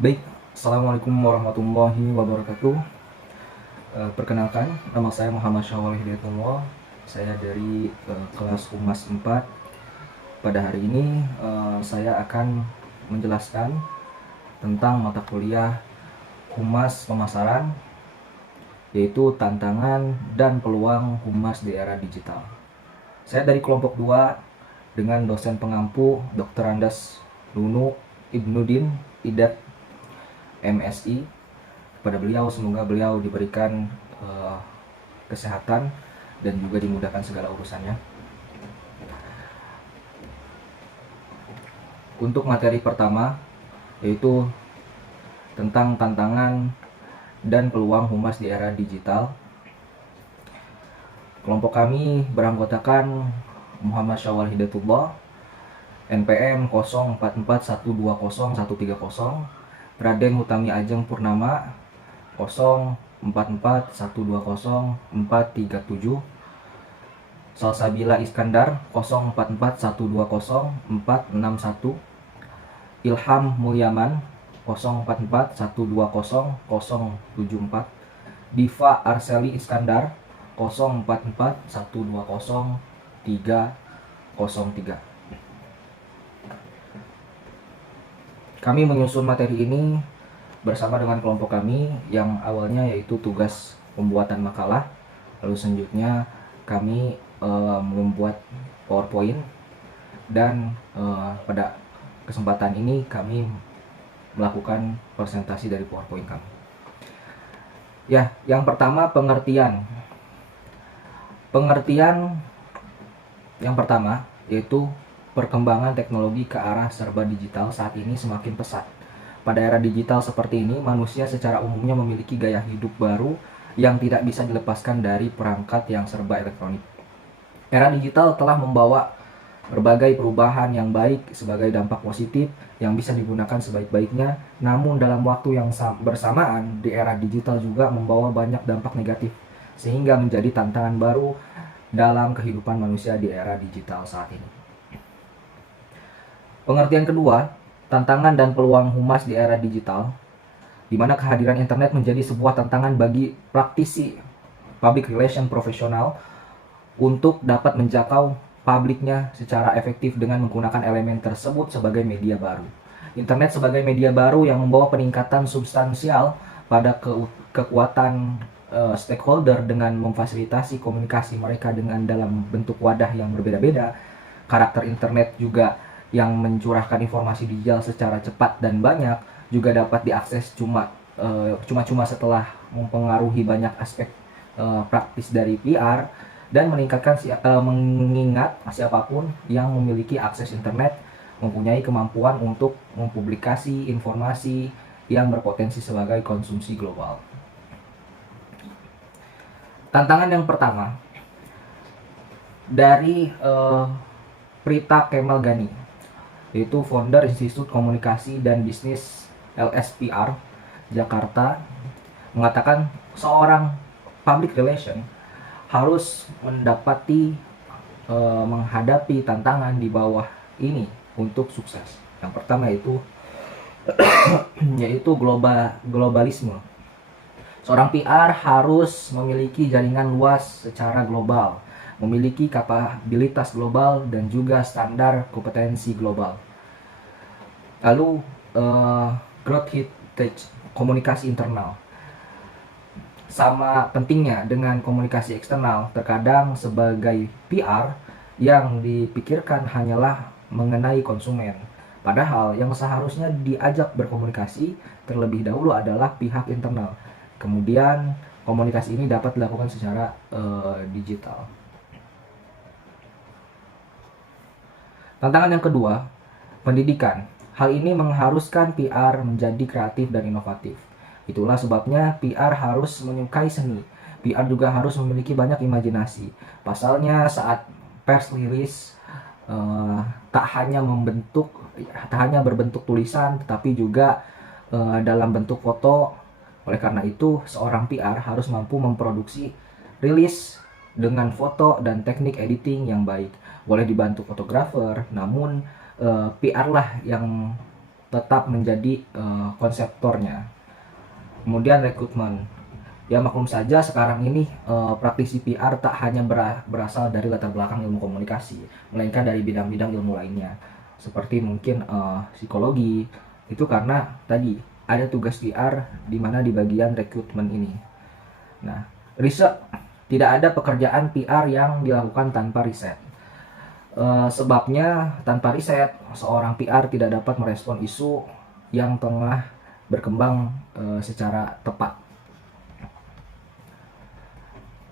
Baik, Assalamualaikum warahmatullahi wabarakatuh. Perkenalkan, nama saya Muhammad Syawal Hidayatullah. Saya dari kelas Humas 4. Pada hari ini saya akan menjelaskan tentang mata kuliah Humas Pemasaran, yaitu tantangan dan peluang humas di era digital. Saya dari kelompok 2 dengan dosen pengampu Dr. Andas Nunu Ibnudin Idat MSI. Kepada beliau, semoga beliau diberikan kesehatan dan juga dimudahkan segala urusannya. Untuk materi pertama, yaitu tentang tantangan dan peluang humas di era digital. Kelompok kami beranggotakan Muhammad Syawal Hidayatullah, NPM 0441201301, Raden Hutami Ajeng Purnama 0441200437, Salsabila Iskandar 0441200461, Ilham Mulyaman 0441200074, Diva Arseli Iskandar 0441200303. Kami menyusun materi ini bersama dengan kelompok kami yang awalnya yaitu tugas pembuatan makalah, lalu selanjutnya kami membuat PowerPoint, dan pada kesempatan ini kami melakukan presentasi dari PowerPoint kami. Ya, yang pertama pengertian. Pengertian yang pertama yaitu perkembangan teknologi ke arah serba digital saat ini semakin pesat. Pada era digital seperti ini, manusia secara umumnya memiliki gaya hidup baru yang tidak bisa dilepaskan dari perangkat yang serba elektronik. Era digital telah membawa berbagai perubahan yang baik sebagai dampak positif yang bisa digunakan sebaik-baiknya, namun dalam waktu yang bersamaan di era digital juga membawa banyak dampak negatif, sehingga menjadi tantangan baru dalam kehidupan manusia di era digital saat ini. Pengertian kedua, tantangan dan peluang humas di era digital, di mana kehadiran internet menjadi sebuah tantangan bagi praktisi public relation profesional untuk dapat menjangkau publiknya secara efektif dengan menggunakan elemen tersebut sebagai media baru. Internet sebagai media baru yang membawa peningkatan substansial pada kekuatan stakeholder dengan memfasilitasi komunikasi mereka dengan dalam bentuk wadah yang berbeda-beda. Karakter internet juga yang mencurahkan informasi digital secara cepat dan banyak juga dapat diakses cuma setelah mempengaruhi banyak aspek praktis dari PR, dan mengingat siapapun yang memiliki akses internet mempunyai kemampuan untuk mempublikasi informasi yang berpotensi sebagai konsumsi global. Tantangan yang pertama dari Prita Kemal Gani, yaitu founder Institut Komunikasi dan Bisnis LSPR Jakarta, mengatakan seorang public relation harus menghadapi tantangan di bawah ini untuk sukses. Yang pertama yaitu globalisme. Seorang PR harus memiliki jaringan luas secara global, memiliki kapabilitas global dan juga standar kompetensi global. Lalu growth heritage, komunikasi internal. Sama pentingnya dengan komunikasi eksternal. Terkadang sebagai PR yang dipikirkan hanyalah mengenai konsumen, padahal yang seharusnya diajak berkomunikasi terlebih dahulu adalah pihak internal. Kemudian komunikasi ini dapat dilakukan secara digital. Tantangan yang kedua, pendidikan. Hal ini mengharuskan PR menjadi kreatif dan inovatif. Itulah sebabnya PR harus menyukai seni. PR juga harus memiliki banyak imajinasi. Pasalnya saat pers rilis tak hanya berbentuk tulisan, tetapi juga dalam bentuk foto. Oleh karena itu, seorang PR harus mampu memproduksi rilis dengan foto dan teknik editing yang baik. Boleh dibantu fotografer, namun PR lah yang tetap menjadi konseptornya. Kemudian rekrutmen. Ya maklum saja sekarang ini praktisi PR tak hanya berasal dari latar belakang ilmu komunikasi, melainkan dari bidang-bidang ilmu lainnya. Seperti mungkin psikologi, itu karena tadi ada tugas PR di mana di bagian rekrutmen ini. Nah, riset, tidak ada pekerjaan PR yang dilakukan tanpa riset. Sebabnya tanpa riset, seorang PR tidak dapat merespon isu yang tengah berkembang secara tepat.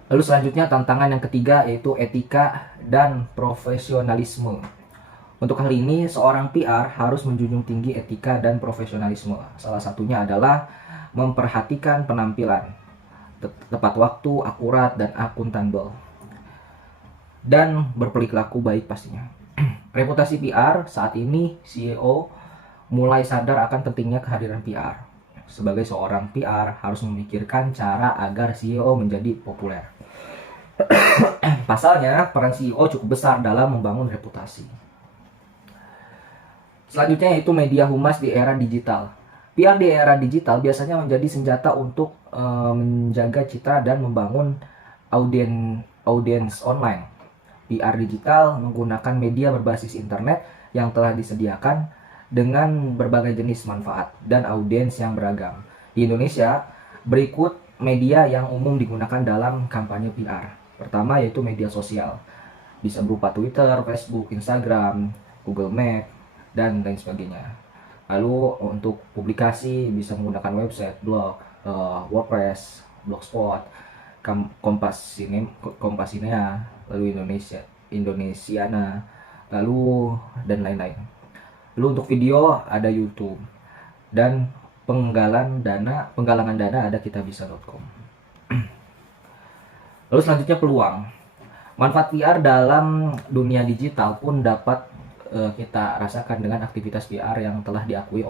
Lalu selanjutnya tantangan yang ketiga yaitu etika dan profesionalisme. Untuk hal ini seorang PR harus menjunjung tinggi etika dan profesionalisme. Salah satunya adalah memperhatikan penampilan, tepat waktu, akurat, dan akuntabel. Dan berpelik laku baik pastinya. Reputasi PR saat ini CEO mulai sadar akan pentingnya kehadiran PR. Sebagai seorang PR harus memikirkan cara agar CEO menjadi populer. Pasalnya, peran CEO cukup besar dalam membangun reputasi. Selanjutnya yaitu media humas di era digital. PR di era digital biasanya menjadi senjata untuk menjaga citra dan membangun audiens online. PR digital menggunakan media berbasis internet yang telah disediakan dengan berbagai jenis manfaat dan audiens yang beragam. Di Indonesia, berikut media yang umum digunakan dalam kampanye PR. Pertama yaitu media sosial. Bisa berupa Twitter, Facebook, Instagram, Google Map, dan lain sebagainya. Lalu untuk publikasi bisa menggunakan website, blog, WordPress, Blogspot, Kompas.ina, lalu Indonesiana, lalu dan lain-lain. Lalu untuk video ada YouTube dan penggalangan dana ada kitabisa.com. Lalu selanjutnya peluang. Manfaat PR dalam dunia digital pun dapat kita rasakan dengan aktivitas PR yang telah diakui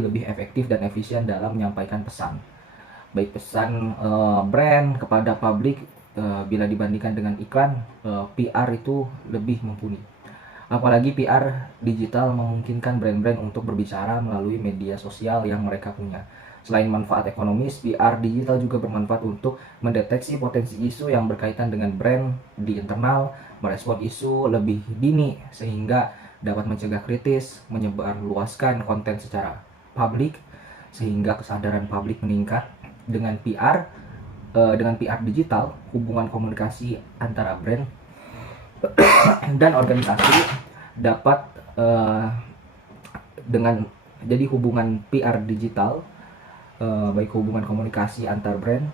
lebih efektif dan efisien dalam menyampaikan pesan. Baik pesan brand kepada publik bila dibandingkan dengan iklan, PR itu lebih mumpuni. Apalagi PR digital memungkinkan brand-brand untuk berbicara melalui media sosial yang mereka punya. Selain manfaat ekonomis, PR digital juga bermanfaat untuk mendeteksi potensi isu yang berkaitan dengan brand di internal, merespon isu lebih dini sehingga dapat mencegah kritis, menyebarluaskan konten secara publik sehingga kesadaran publik meningkat. Dengan PR digital, hubungan komunikasi antara brand dan organisasi dapat jadi hubungan PR digital, baik hubungan komunikasi antar brand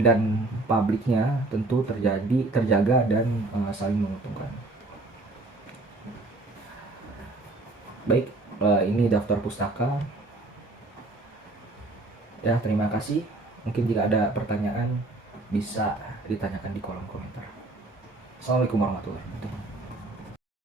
dan publiknya tentu terjaga dan saling menguntungkan. Baik, ini daftar pustaka. Ya, terima kasih. Mungkin jika ada pertanyaan bisa ditanyakan di kolom komentar. Assalamualaikum warahmatullahi wabarakatuh.